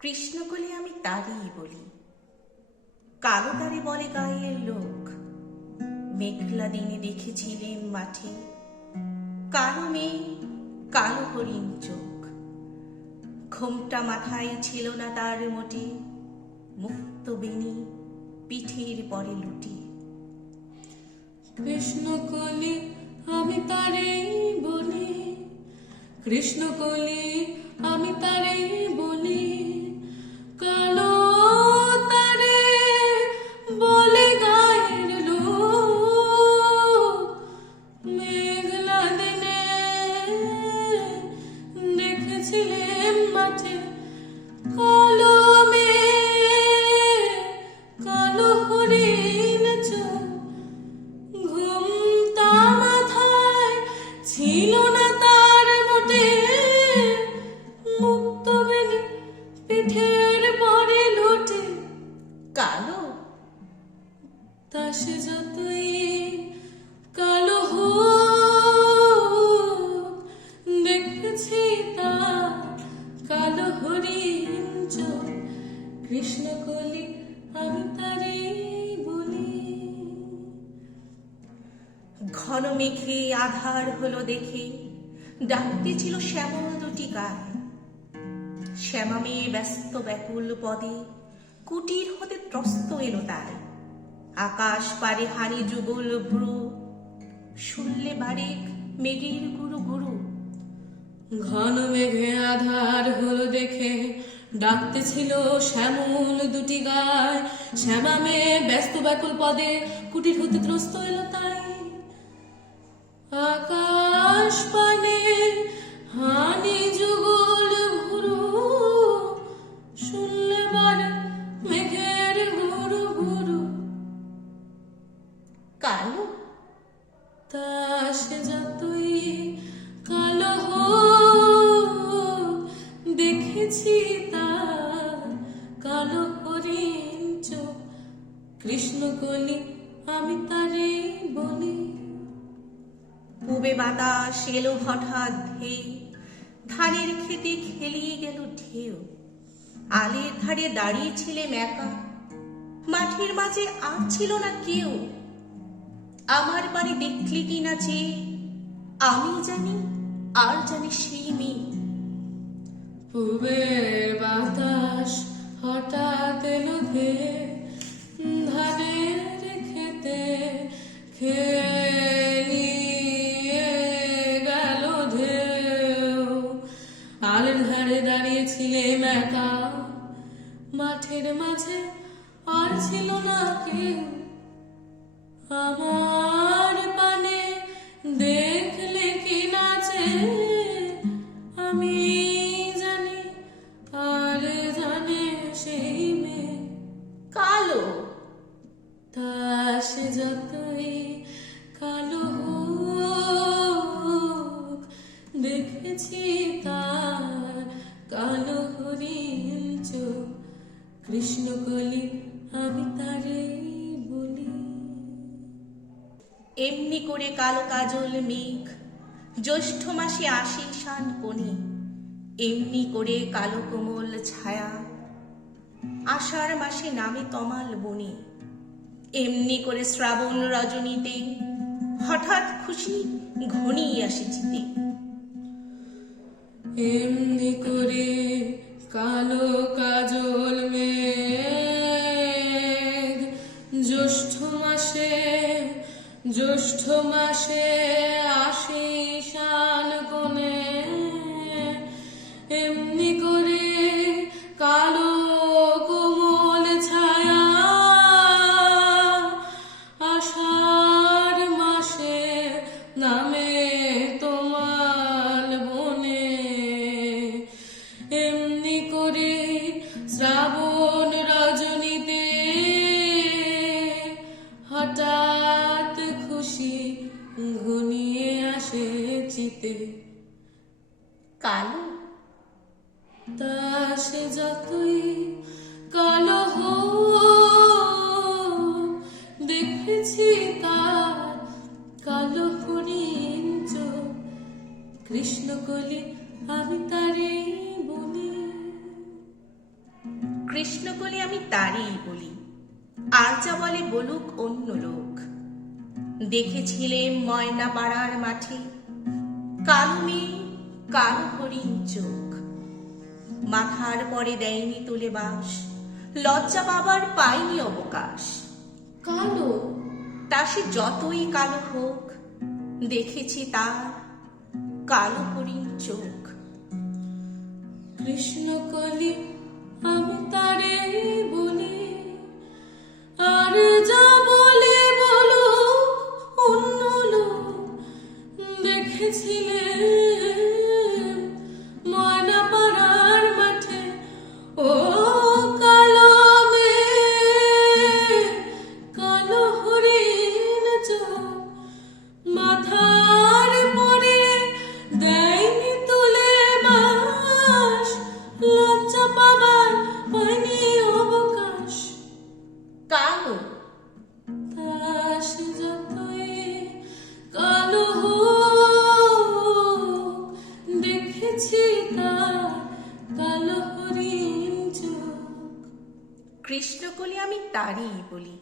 কৃষ্ণকলি আমি তারই বলি, কালো তারে বলে গায়ের লোক। মেঘলা দিনে দেখেছিলেন মাঠে কালো মেয়ে, কালো হরিণ চোখ। ঘোমটা মাথায় ছিল না তার মোটে, মুক্ত বেনি পিঠের পরে লুটি। কৃষ্ণকলি আমি তারেই বলি, কৃষ্ণকলি আমি তারেই বলি, কালো তারে বলে গায়ের লোক। মেঘলা দিনে দেখেছিলেন মাঠে কালো মেয়ে, কালো হরিণ চোখ। ঘুমটা মাথায় ছিল না তার মোটে, মুক্ত বেনি পিঠের পরে লোটে। কালো তা সে যতই কালো হোক, দেখেছি তার কালো হরিণ চোখ। কৃষ্ণকলি আমি তারই বলি। ঘন মেঘে আধার হলো দেখে ডাকতে ছিল শ্যামল দুটি গায়ে। শ্যামা মেয়ে ব্যস্ত ব্যাকুল পদে কুটির হতে ত্রস্ত এলো তাই। আকাশ পারে হানি যুগল ভ্রু, শুনলে বারেক মেঘের গুরু গুরু। ঘন মেঘে আধার হলো দেখে ডাকতে ছিল শ্যামল দুটি গায়। শ্যামা মেয়ে ব্যস্ত ব্যাকুল পদে কুটির হতে ত্রস্ত এলো তাই। আকাশ পানে হানি যুগল ভুরু, শুনলে বার মেঘের গুরু গুরু। কালো তা সে যতই কালো হোক, দেখেছি তার কালো হরিণ চোখ। কৃষ্ণকলি আমি তারে বলি। পূবে বাতাস এলো হঠাৎ ধেয়ে, ধানের খেতে খেলিয়ে গেল ঢেউ। আলের ধারে দাঁড়িয়েছিলেম একা, মাঠের মাঝে আর ছিল না কেউ। আমার বাড়ি দেখলি কি না যে, আমি জানি আর জানি সেই মেয়ে। পূবের বাতাস হঠাৎ এলো ধেয়ে, ধানের খেতে খেলিয়ে গেল ঢেউ। আলের ধারে দাঁড়িয়েছিলেম একা, মাঠের মাঝে আর ছিল না কেউ। আমার পানে দেখলে কি নাচে, আমি জানি আর জানে সেই মেয়ে। কালো তা সে যতই কালো হোক, দেখেছি তার কালো হরিণ চোখ। কৃষ্ণকলি আমি তারে বলি। এমনি করে কালো কাজল মেঘ জ্যৈষ্ঠ মাসে আসে শান কোণে। এমনি করে কালো কোমল ছায়া আষাঢ় মাসে নামে তমাল বনে। এমনি করে শ্রাবণ রজনীতে হঠাৎ খুশি ঘনিয়ে আসে চিতে। এমনি করে কালো কাজল মেঘ জ্যৈষ্ঠ মাসে আসে ঈশান কোণে। এমনি করে কালো কোমল ছায়া আষাঢ় মাসে নামে তোমাল বনে। এমনি করে শ্রাবণ রজনীতে হঠাৎ খুশি ঘনিয়ে আসে চিতে। কালো তা সে যতই কালো হোক, দেখেছি তার কালো হরিণ চোখ। কৃষ্ণকলি আমি তারে বলি। কৃষ্ণকলি আমি তারই বলি, আর যা বলে বলুক অন্য লোক। দেখেছিলেন ময়না পাড়ার মাঠে, কালো মেয়ে, কালো হরিণ চোখ। মাথার পরে দেয়নি তুলে বাস, লজ্জা পাবার পায়নি অবকাশ। কালো? তা সে যতই কালো হোক, দেখেছি তার কালো হরিণ চোখ। কৃষ্ণকলি আমি তারে বলি, আর যা বলে বলুক অন্য লোক। দেখেছিলেন ময়না পাড়ার মাঠে, ও কালো মেয়ে, কালো হরিণ চোখ। মাথার পরে দেয়নি তুলে বাস, লজ্জা পাবার পায়নি অবকাশ। কালো? তাস যতই কালো হোক, দেখেছি তার কালো হরিণ চোখ। কৃষ্ণকলি আমি তারই বলি,